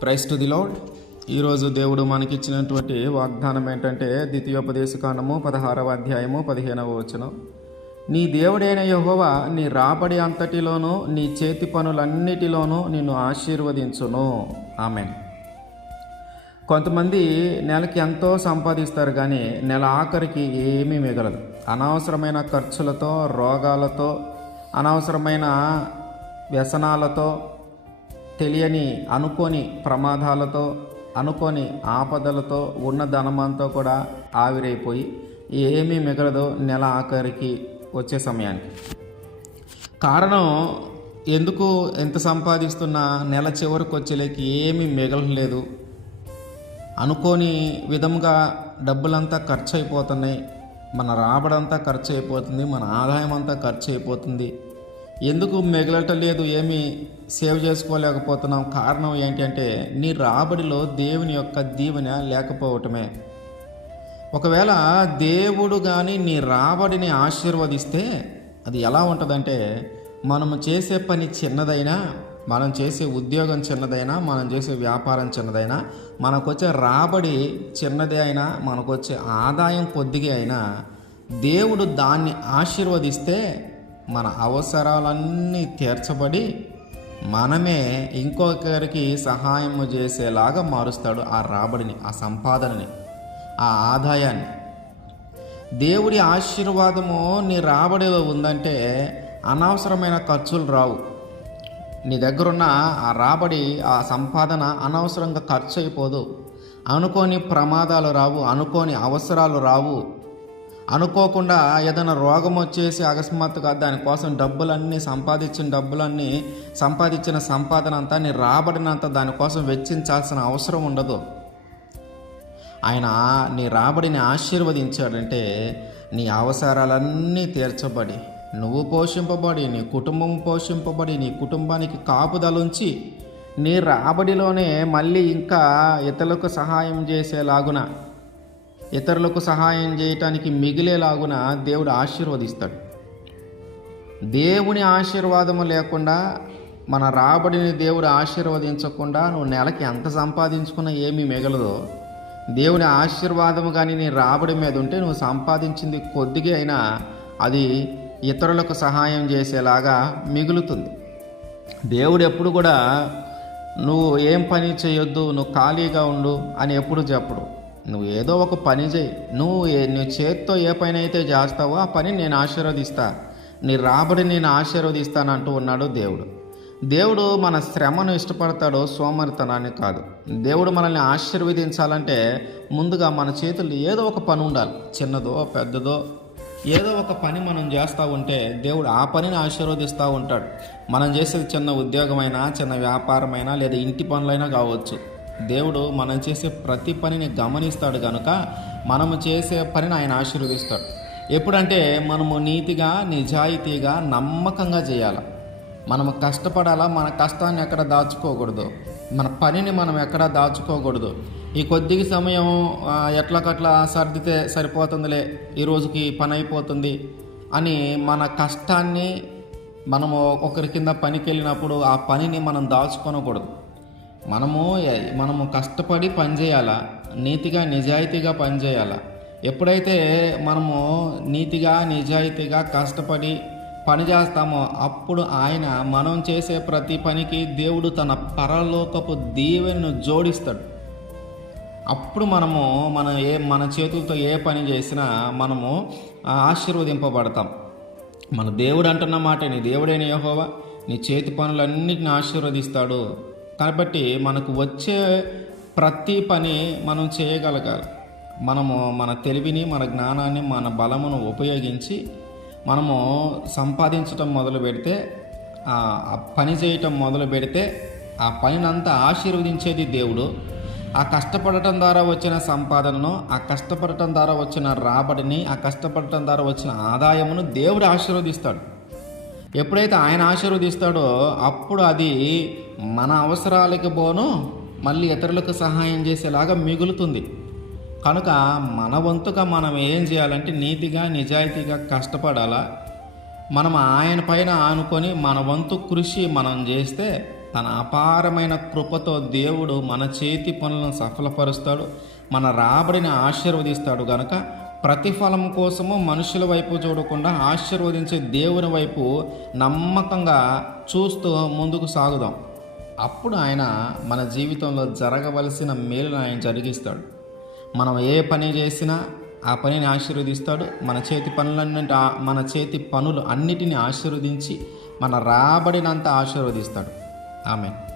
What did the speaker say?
Praise to the lord. ఈరోజు దేవుడు మనకిచ్చినటువంటి వాగ్దానం ఏంటంటే ద్వితీయోపదేశకాండము 16వ అధ్యాయము 15వ వచనం. నీ దేవుడైన యెహోవా నీ రాబడి అంతటిలోనూ నీ చేతి పనులన్నిటిలోనూ నిన్ను ఆశీర్వదించును. ఆమేన్. కొంతమంది నెలకి ఎంతో సంపాదిస్తారు కానీ నెల ఆఖరికి ఏమీ మిగలదు. అనవసరమైన ఖర్చులతో, రోగాలతో, అనవసరమైన వ్యసనాలతో, తెలియని అనుకోని ప్రమాదాలతో, అనుకోని ఆపదలతో ఉన్న ధనమంతా కూడా ఆవిరైపోయి ఏమీ మిగలదు నెల ఆఖరికి వచ్చే సమయానికి. కారణం ఎందుకు ఎంత సంపాదిస్తున్నా నెల చివరికి వచ్చేలేకి ఏమీ మిగలలేదు. అనుకోని విధంగా డబ్బులంతా ఖర్చు అయిపోతున్నాయి, మన రాబడంతా ఖర్చు అయిపోతుంది, మన ఆదాయం అంతా ఖర్చు అయిపోతుంది. ఎందుకు మిగలటం లేదు, ఏమీ సేవ్ చేసుకోలేకపోతున్నాం? కారణం ఏంటంటే నీ రాబడిలో దేవుని యొక్క దీవెన లేకపోవటమే. ఒకవేళ దేవుడు కానీ నీ రాబడిని ఆశీర్వదిస్తే అది ఎలా ఉంటుందంటే, మనము చేసే పని చిన్నదైనా, మనం చేసే ఉద్యోగం చిన్నదైనా, మనం చేసే వ్యాపారం చిన్నదైనా, మనకొచ్చే రాబడి చిన్నదే అయినా, మనకొచ్చే ఆదాయం కొద్దిగా అయినా, దేవుడు దాన్ని ఆశీర్వదిస్తే మన అవసరాలన్నీ తీర్చబడి మనమే ఇంకొకరికి సహాయము చేసేలాగా మారుస్తాడు ఆ రాబడిని, ఆ సంపాదనని, ఆ ఆదాయాన్ని. దేవుడి ఆశీర్వాదము నీ రాబడిలో ఉందంటే అనవసరమైన ఖర్చులు రావు. నీ దగ్గరున్న ఆ రాబడి, ఆ సంపాదన అనవసరంగా ఖర్చు అయిపోదు. అనుకోని ప్రమాదాలు రావు, అనుకోని అవసరాలు రావు. అనుకోకుండా ఏదైనా రోగం వచ్చేసి అకస్మాత్తుగా దానికోసం సంపాదించిన సంపాదన అంతా, నీ రాబడినంతా దానికోసం వెచ్చించాల్సిన అవసరం ఉండదు. ఆయన నీ రాబడిని ఆశీర్వదించాడంటే నీ అవసరాలన్నీ తీర్చబడి, నువ్వు పోషింపబడి, నీ కుటుంబం పోషింపబడి, నీ కుటుంబానికి కాపుదలుంచి, నీ రాబడిలోనే మళ్ళీ ఇంకా ఇతరులకు సహాయం చేసేలాగున, ఇతరులకు సహాయం చేయటానికి మిగిలేలాగున దేవుడు ఆశీర్వదిస్తాడు. దేవుని ఆశీర్వాదము లేకుండా, మన రాబడిని దేవుడు ఆశీర్వదించకుండా నువ్వు నెలకి ఎంత సంపాదించుకున్నా ఏమీ మిగలదో, దేవుని ఆశీర్వాదము కానీ నీ రాబడి మీద ఉంటే నువ్వు సంపాదించింది కొద్దిగా అయినా అది ఇతరులకు సహాయం చేసేలాగా మిగులుతుంది. దేవుడు ఎప్పుడు కూడా నువ్వు ఏం పని చేయొద్దు, నువ్వు ఖాళీగా ఉండు అని ఎప్పుడు చెప్పడు. నువ్వు ఏదో ఒక పని చేయి. నువ్వు చేతితో ఏ పని అయితే చేస్తావో ఆ పని నేను ఆశీర్వదిస్తా, నీ రాబడిని నేను ఆశీర్వదిస్తానంటూ ఉన్నాడు దేవుడు. దేవుడు మన శ్రమను ఇష్టపడతాడు, సోమరితనాన్ని కాదు. దేవుడు మనల్ని ఆశీర్వదించాలంటే ముందుగా మన చేతుల్లో ఏదో ఒక పని ఉండాలి. చిన్నదో పెద్దదో ఏదో ఒక పని మనం చేస్తూ ఉంటే దేవుడు ఆ పనిని ఆశీర్వదిస్తూ ఉంటాడు. మనం చేసేది చిన్న ఉద్యోగమైనా, చిన్న వ్యాపారమైనా, లేదా ఇంటి పనులైనా కావచ్చు. దేవుడు మనం చేసే ప్రతి పనిని గమనిస్తాడు కనుక మనము చేసే పనిని ఆయన ఆశీర్వదిస్తాడు. ఎప్పుడంటే మనము నీతిగా, నిజాయితీగా, నమ్మకంగా చేయాలి. మనము కష్టపడాలా, మన కష్టాన్ని ఎక్కడ దాచుకోకూడదు, మన పనిని మనం ఎక్కడ దాచుకోకూడదు. ఈ కొద్దిగా సమయం ఎట్లకట్లా సర్దితే సరిపోతుందిలే, ఈ రోజుకి పని అయిపోతుంది అని మన కష్టాన్ని, మనము ఒకరి కింద పనికి వెళ్ళినప్పుడు ఆ పనిని మనం దాచుకోనకూడదు. మనము కష్టపడి పనిచేయాలా, నీతిగా నిజాయితీగా పనిచేయాలా. ఎప్పుడైతే మనము నీతిగా నిజాయితీగా కష్టపడి పని చేస్తామో అప్పుడు ఆయన మనం చేసే ప్రతి పనికి దేవుడు తన పరలోకపు దీవెనను జోడిస్తాడు. అప్పుడు మన చేతులతో ఏ పని చేసినా మనము ఆశీర్వదింపబడతాం. మన దేవుడు అంటున్న మాట, నీ దేవుడైన యెహోవా నీ చేతి పనులన్నిటిని ఆశీర్వదిస్తాడు. కాబట్టి మనకు వచ్చే ప్రతి పని మనం చేయగలగాలి. మన తెలివిని, మన జ్ఞానాన్ని, మన బలమును ఉపయోగించి మనము సంపాదించటం మొదలు పెడితే, ఆ పని చేయటం మొదలు పెడితే ఆ పనినంతా ఆశీర్వదించేది దేవుడు. ఆ కష్టపడటం ద్వారా వచ్చిన సంపాదనను, ఆ కష్టపడటం ద్వారా వచ్చిన రాబడిని, ఆ కష్టపడటం ద్వారా వచ్చిన ఆదాయమును దేవుడు ఆశీర్వదిస్తాడు. ఎప్పుడైతే ఆయన ఆశీర్వదిస్తాడో అప్పుడు అది మన అవసరాలకు పోను మళ్ళీ ఇతరులకు సహాయం చేసేలాగా మిగులుతుంది. కనుక మన వంతుగా మనం ఏం చేయాలంటే నీతిగా నిజాయితీగా కష్టపడాలా. మనం ఆయన పైన ఆనుకొని మన వంతు కృషి మనం చేస్తే తన అపారమైన కృపతో దేవుడు మన చేతి పనులను సఫలపరుస్తాడు, మన రాబడిని ఆశీర్వదిస్తాడు. గనక ప్రతిఫలం కోసము మనుషుల వైపు చూడకుండా ఆశీర్వదించే దేవుని వైపు నమ్మకంగా చూస్తూ ముందుకు సాగుదాం. అప్పుడు ఆయన మన జీవితంలో జరగవలసిన మేలును ఆయన జరిగిస్తాడు. మనం ఏ పని చేసినా ఆ పనిని ఆశీర్వదిస్తాడు. మన చేతి పనులు అన్నిటిని ఆశీర్వదించి మన రాబడినంత ఆశీర్వదిస్తాడు. ఆమేన్.